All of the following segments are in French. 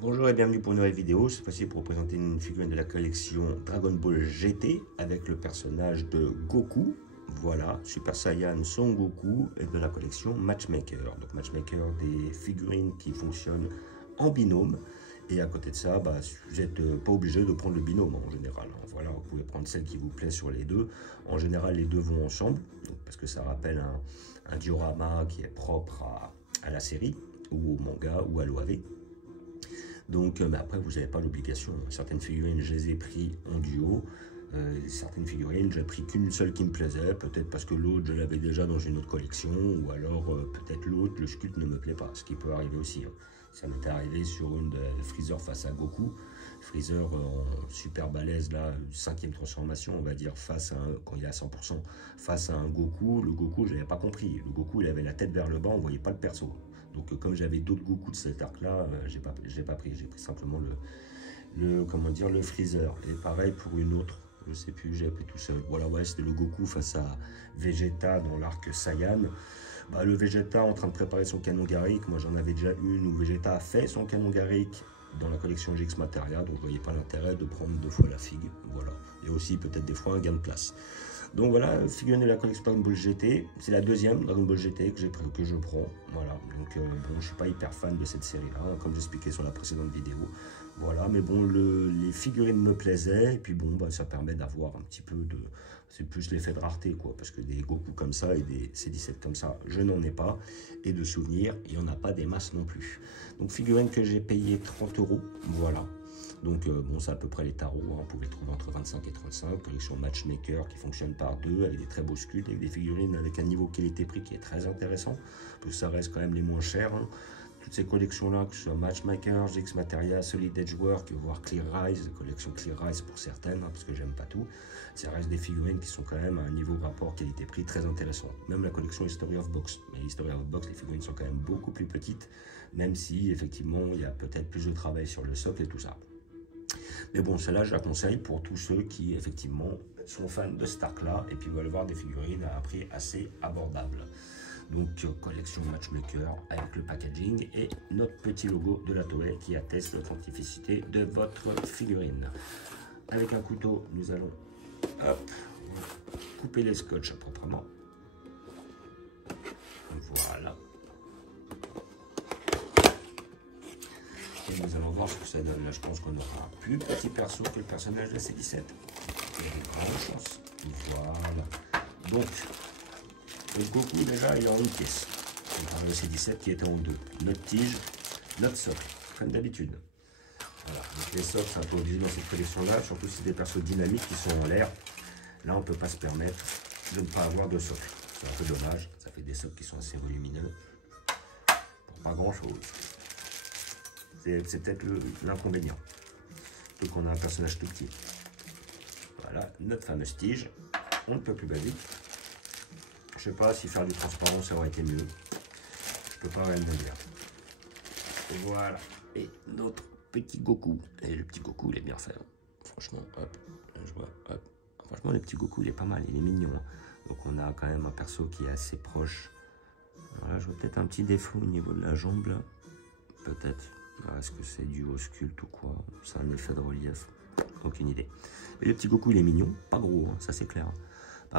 Bonjour et bienvenue pour une nouvelle vidéo. Cette fois-ci pour vous présenter une figurine de la collection Dragon Ball GT avec le personnage de Goku. Voilà, Super Saiyan Son Goku et de la collection Matchmaker. Donc Matchmaker, des figurines qui fonctionnent en binôme. Et à côté de ça, vous n'êtes pas obligé de prendre le binôme en général. Voilà, vous pouvez prendre celle qui vous plaît sur les deux. En général, les deux vont ensemble, donc, parce que ça rappelle un diorama qui est propre à la série, ou au manga, ou à l'OAV. Donc, mais après, vous n'avez pas l'obligation. Certaines figurines, je les ai pris en duo. Certaines figurines, j'ai pris qu'une seule qui me plaisait. Peut-être parce que l'autre, je l'avais déjà dans une autre collection. Ou alors, peut-être l'autre, le sculpte ne me plaît pas. Ce qui peut arriver aussi. Hein. Ça m'était arrivé sur une de Freezer face à Goku. Freezer en super balèze, là, 5e transformation, on va dire, face à quand il est à 100%, face à un Goku. Le Goku, je n'avais pas compris. Le Goku, il avait la tête vers le bas, on ne voyait pas le perso. Donc comme j'avais d'autres Goku de cet arc-là, je n'ai pas pris. J'ai pris simplement le Freezer. Et pareil pour une autre, je ne sais plus, j'ai pris tout seul. Voilà, ouais, c'était le Goku face à Vegeta dans l'arc Saiyan. Le Vegeta en train de préparer son canon Garrick, moi j'en avais déjà une où Vegeta a fait son canon Garrick dans la collection GX Materia, donc je ne voyais pas l'intérêt de prendre 2 fois la figue. Voilà. Et aussi peut-être des fois un gain de place. Donc voilà, figurine de la collection Dragon Ball GT, c'est la deuxième Dragon Ball GT que je prends. Voilà, donc bon, je ne suis pas hyper fan de cette série-là, hein, comme j'expliquais sur la précédente vidéo. Voilà, mais bon, les figurines me plaisaient, et puis bon, ça permet d'avoir un petit peu de... C'est plus l'effet de rareté, quoi, parce que des Goku comme ça et des C17 comme ça, je n'en ai pas. Et de souvenirs, il n'y en a pas des masses non plus. Donc figurine que j'ai payé 30 €, voilà. Donc bon, c'est à peu près les tarots, hein. Vous pouvez le trouver entre 25 et 35, collection Matchmaker qui fonctionne par deux, avec des très beaux sculptes, avec des figurines avec un niveau qualité-prix qui est très intéressant, parce que ça reste quand même les moins chers, hein. Toutes ces collections-là, que ce soit Matchmaker, GX Materia, Solid Edgework, voire Clear Rise, collection Clear Rise pour certaines, hein, parce que j'aime pas tout, ça reste des figurines qui sont quand même à un niveau rapport qualité-prix très intéressant. Même la collection History of Box, mais History of Box, les figurines sont quand même beaucoup plus petites, même si effectivement il y a peut-être plus de travail sur le socle et tout ça. Mais bon, celle-là, je la conseille pour tous ceux qui, effectivement, sont fans de cet arc-là et puis veulent voir des figurines à un prix assez abordable. Donc, collection Matchmaker avec le packaging et notre petit logo de la Toei qui atteste l'authenticité de votre figurine. Avec un couteau, nous allons couper les scotch proprement. Voilà. Et nous allons voir ce que ça donne. Là, je pense qu'on aura un plus petit perso que le personnage de C17. Il y a de grandes chances. Voilà. Donc, le Goku, déjà, il est en une pièce. Comparé au C17 qui était en deux. Notre tige, notre socle, comme d'habitude. Voilà. Donc, les socles, c'est un peu obligé dans cette collection-là, surtout si c'est des persos dynamiques qui sont en l'air. Là, on ne peut pas se permettre de ne pas avoir de socle. C'est un peu dommage. Ça fait des socles qui sont assez volumineux. Pour pas grand-chose. C'est peut-être l'inconvénient. Donc on a un personnage tout petit. Voilà, notre fameuse tige. On ne peut plus basique. Je sais pas si faire du transparent ça aurait été mieux. Je peux pas rien dire. Voilà. Et notre petit Goku. Et le petit Goku il est bien fait. Franchement, hop, je vois, hop. Franchement le petit Goku il est pas mal, il est mignon. Donc on a quand même un perso qui est assez proche. Voilà, je vois peut-être un petit défaut au niveau de la jambe là. Peut-être. Est-ce que c'est dû au sculpte ou quoi? C'est un effet de relief. Aucune idée. Mais le petit Goku, il est mignon. Pas gros, hein, ça c'est clair.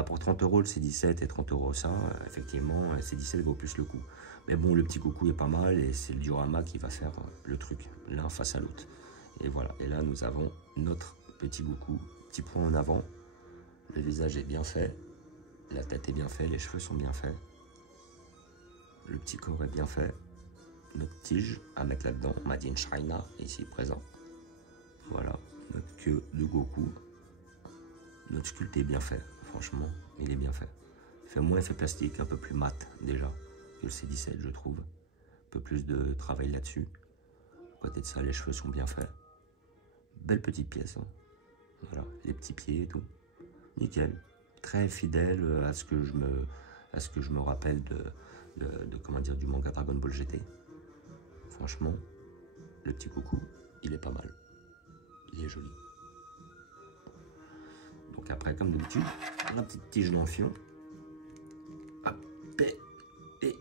Pour 30 € le C17 et 30 € ça, effectivement, le C17 vaut plus le coup. Mais bon, le petit Goku est pas mal et c'est le diorama qui va faire le truc, l'un face à l'autre. Et voilà. Et là, nous avons notre petit Goku. Petit point en avant. Le visage est bien fait. La tête est bien faite. Les cheveux sont bien faits. Le petit corps est bien fait. Notre tige à mettre là-dedans, Made in China, ici présent. Voilà, notre queue de Goku. Notre sculpte est bien fait, franchement, il est bien fait. Il fait moins effet plastique, un peu plus mat déjà que le C17, je trouve. Un peu plus de travail là-dessus. À côté de ça, les cheveux sont bien faits. Belle petite pièce. Hein. Voilà, les petits pieds et tout. Nickel. Très fidèle à ce que je me rappelle comment dire, du manga Dragon Ball GT. Franchement, le petit Goku, il est pas mal. Il est joli. Donc après, comme d'habitude, la petite tige dans le fion. Hop, et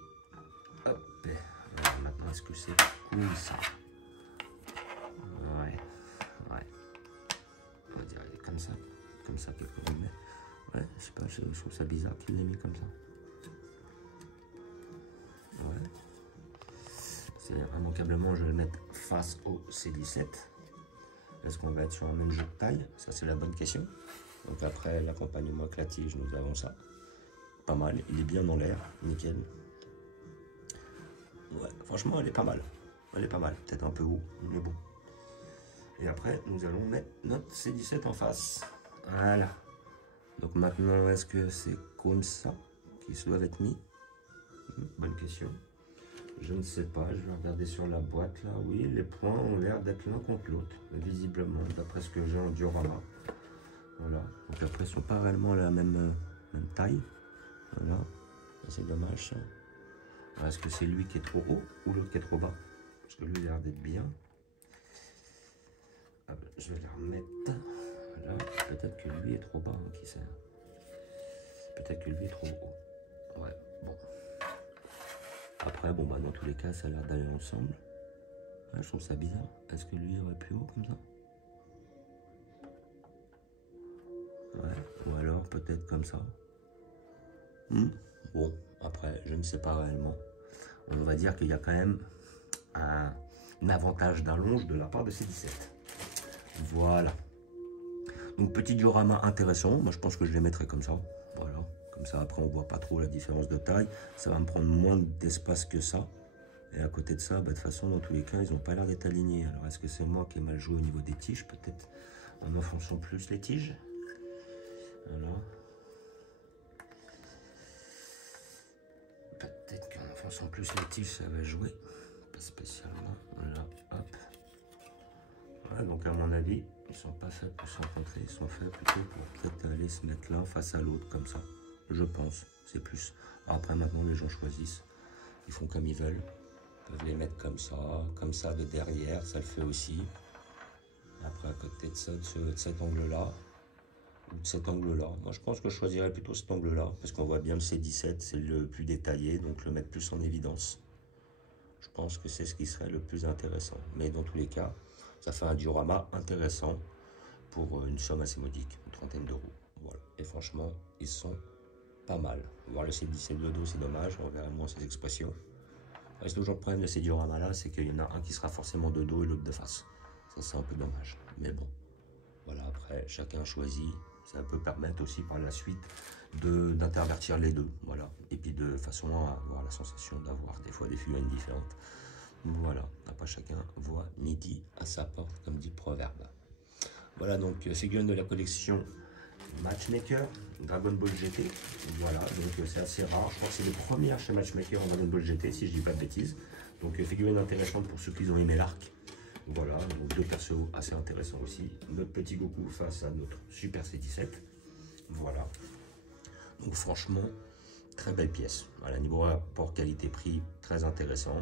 hop. Voilà, maintenant, est-ce que c'est cool ça? ça quelques guillemets. Ouais, je sais pas, je trouve ça bizarre qu'il l'ait mis comme ça. Ouais. C'est immanquablement, je vais le mettre face au C17. Est-ce qu'on va être sur un même jeu de taille? Ça, c'est la bonne question. Donc après, l'accompagnement avec la tige, nous avons ça. Pas mal, il est bien dans l'air, nickel. Ouais, franchement, elle est pas mal. Elle est pas mal, peut-être un peu haut, mais bon. Et après, nous allons mettre notre C17 en face. Voilà. Donc maintenant, est-ce que c'est comme ça qu'ils doivent être mis? Bonne question. Je ne sais pas, je vais regarder sur la boîte là. Oui, les points ont l'air d'être l'un contre l'autre, visiblement, d'après ce que j'ai en diorama. Voilà. Donc après, ils ne sont pas réellement à la même taille. Voilà. C'est dommage ça. Est-ce que c'est lui qui est trop haut ou l'autre qui est trop bas? Parce que lui, il a l'air d'être bien. Ah ben, je vais les remettre. Voilà. Peut-être que lui est trop bas, hein, qui sait. Peut-être que lui est trop haut. Ouais, bon. Après, bon, bah, dans tous les cas, ça a l'air d'aller ensemble. Ouais, je trouve ça bizarre. Est-ce que lui irait plus haut comme ça? Ouais, ou alors peut-être comme ça. Bon, après, je ne sais pas réellement. On va dire qu'il y a quand même un avantage d'allonge de la part de ces 17. Voilà. Donc, petit diorama intéressant. Moi, je pense que je les mettrai comme ça. Voilà. Comme ça, après, on voit pas trop la différence de taille. Ça va me prendre moins d'espace que ça. Et à côté de ça, bah, de toute façon, dans tous les cas, ils n'ont pas l'air d'être alignés. Alors, est-ce que c'est moi qui ai mal joué au niveau des tiges? Peut-être en enfonçant plus les tiges. Voilà. Peut-être qu'en enfonçant plus les tiges, ça va jouer. Pas spécialement. Voilà, hop. Voilà, donc à mon avis, ils sont pas faits pour se rencontrer. Ils sont faits plutôt pour peut-être aller se mettre l'un face à l'autre, comme ça. Je pense. C'est plus. Après, maintenant, les gens choisissent. Ils font comme ils veulent. Ils peuvent les mettre comme ça de derrière, ça le fait aussi. Après, à côté de ça, de cet angle-là, ou de cet angle-là. Moi, je pense que je choisirais plutôt cet angle-là, parce qu'on voit bien le C17, c'est le plus détaillé, donc le mettre plus en évidence. Je pense que c'est ce qui serait le plus intéressant. Mais dans tous les cas, ça fait un diorama intéressant pour une somme assez modique, une trentaine d'euros. Voilà. Et franchement, ils sont pas mal. Voir le C17 de dos, c'est dommage, on verra moins ces expressions. C'est toujours le problème de ces dioramas là, c'est qu'il y en a un qui sera forcément de dos et l'autre de face. Ça, c'est un peu dommage. Mais bon, voilà, après, chacun choisit. Ça peut permettre aussi par la suite d'intervertir les deux. Voilà. Et puis de façon à avoir la sensation d'avoir des fois des figurines différentes. Voilà. Après, chacun voit midi à sa porte, comme dit le proverbe. Voilà, donc figurine de la collection Matchmaker, Dragon Ball GT. Voilà, donc c'est assez rare. Je crois que c'est les premières chez Matchmaker en Dragon Ball GT, si je dis pas de bêtises. Donc figurine intéressante pour ceux qui ont aimé l'arc. Voilà, donc deux persos assez intéressants aussi. Notre petit Goku face à notre Super C17. Voilà. Donc franchement, très belle pièce. Voilà, niveau rapport qualité-prix, très intéressant.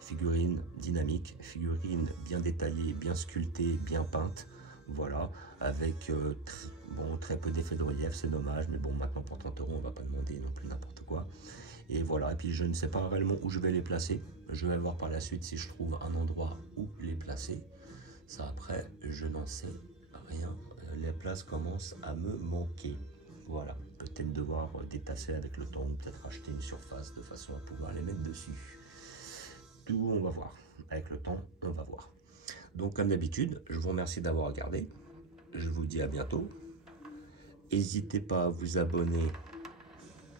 Figurine dynamique, figurine bien détaillée, bien sculptée, bien peinte. Voilà, avec très peu d'effets de relief, c'est dommage, mais bon, maintenant pour 30 euros, on va pas demander non plus n'importe quoi. Et voilà, et puis je ne sais pas réellement où je vais les placer. Je vais voir par la suite si je trouve un endroit où les placer. Ça après, je n'en sais rien. Les places commencent à me manquer. Voilà, peut-être devoir détasser avec le temps, ou peut-être acheter une surface de façon à pouvoir les mettre dessus. Tout, on va voir. Avec le temps, on va voir. Donc comme d'habitude, je vous remercie d'avoir regardé. Je vous dis à bientôt. N'hésitez pas à vous abonner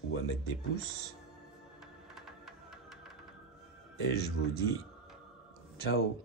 ou à mettre des pouces. Et je vous dis ciao.